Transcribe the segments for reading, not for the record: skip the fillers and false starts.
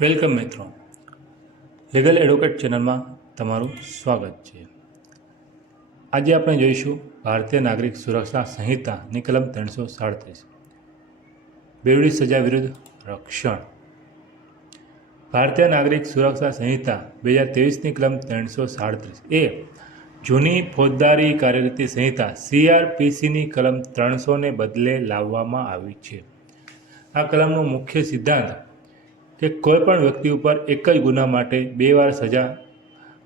Welcome મિત્રો, legal advocate ચેનલમાં તમારું સ્વાગત છે। આજે આપણે જોઈશું ભારતીય નાગરિક સુરક્ષા સંહિતાની કલમ 337 બેવડી સજા વિરુદ્ધ રક્ષણ। ભારતીય નાગરિક સુરક્ષા સંહિતા 2023ની કલમ 337 એ જૂની ફોજદારી કાર્યરીતિ સંહિતા CRPCની કલમ 300ને બદલે લાવવામાં આવી છે। આ કલમનો મુખ્ય સિદ્ધાંત કે કોઈપણ વ્યક્તિ ઉપર એક જ ગુના માટે 2 વાર સજા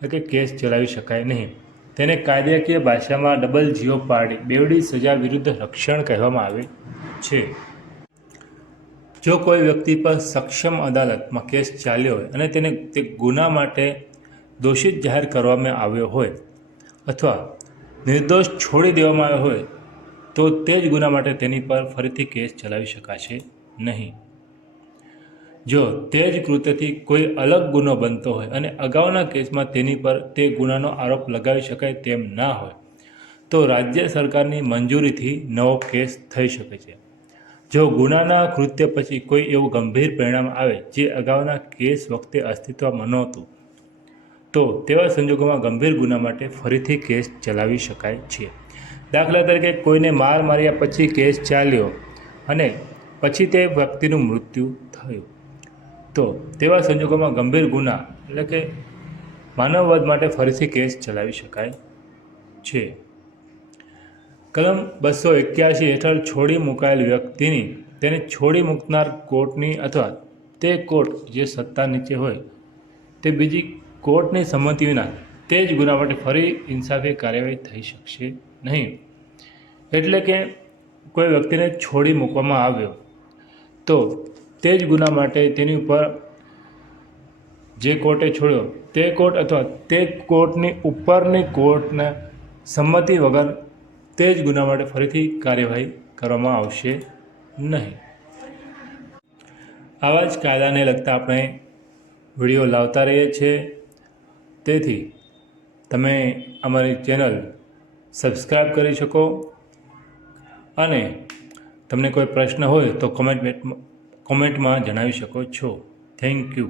એટલે કે કેસ ચલાવી શકાય નહીં। તેને કાયદાકીય ભાષામાં ડબલ જીઓપાર્ડી બેવડી સજા વિરુદ્ધ રક્ષણ કહેવામાં આવે છે। જો કોઈ વ્યક્તિ પર સક્ષમ અદાલતમાં કેસ ચાલ્યો હોય અને તેને તે ગુના માટે દોષિત જાહેર કરવામાં આવ્યો હોય અથવા નિર્દોષ છોડી દેવામાં આવ્યો હોય તો તે જ ગુના માટે તેની પર ફરીથી કેસ ચલાવી શકાશે નહીં। જો તે જ કૃત્યથી કોઈ અલગ ગુનો બનતો હોય અને અગાઉના કેસમાં તેની પર તે ગુનાનો આરોપ લગાવી શકાય તેમ ના હોય તો રાજ્ય સરકારની મંજૂરીથી નવો કેસ થઈ શકે છે। જો ગુનાના કૃત્ય પછી કોઈ એવું ગંભીર પરિણામ આવે જે અગાઉના કેસ વખતે અસ્તિત્વમાં નહોતું તો તેવા સંજોગોમાં ગંભીર ગુના માટે ફરીથી કેસ ચલાવી શકાય છે। દાખલા તરીકે કોઈને માર્યા પછી કેસ ચાલ્યો અને પછી તે વ્યક્તિનું મૃત્યુ થયું તો તેવા સંજોગોમાં ગંભીર ગુના એટલે કે માનવવધ માટે ફરીથી કેસ ચલાવી શકાય છે। કલમ 281 હેઠળ છોડી મુકાયેલ વ્યક્તિની તેને છોડી મૂકનાર કોર્ટની અથવા તે કોર્ટ જે સત્તા નીચે હોય તે બીજી કોર્ટની સંમતિ વિના તે જ ગુના માટે ફરી ઇન્સાફી કાર્યવાહી થઈ શકશે નહીં। એટલે કે કોઈ વ્યક્તિને છોડી મૂકવામાં આવ્યો તો તે જ ગુના માટે તેની ઉપર જે કોર્ટે છોડ્યો તે કોર્ટ અથવા તે કોર્ટની ઉપરની કોર્ટના સંમતિ વગર તે જ ગુના માટે ફરીથી કાર્યવાહી કરવામાં આવશે નહીં। આવા જ કાયદાને લગતા આપણે વિડીયો લાવતા રહીએ છીએ, તેથી તમે અમારી ચેનલ સબસ્ક્રાઈબ કરી શકો અને તમને કોઈ પ્રશ્ન હોય તો કોમેન્ટમાં જણાવી શકો છો। Thank you.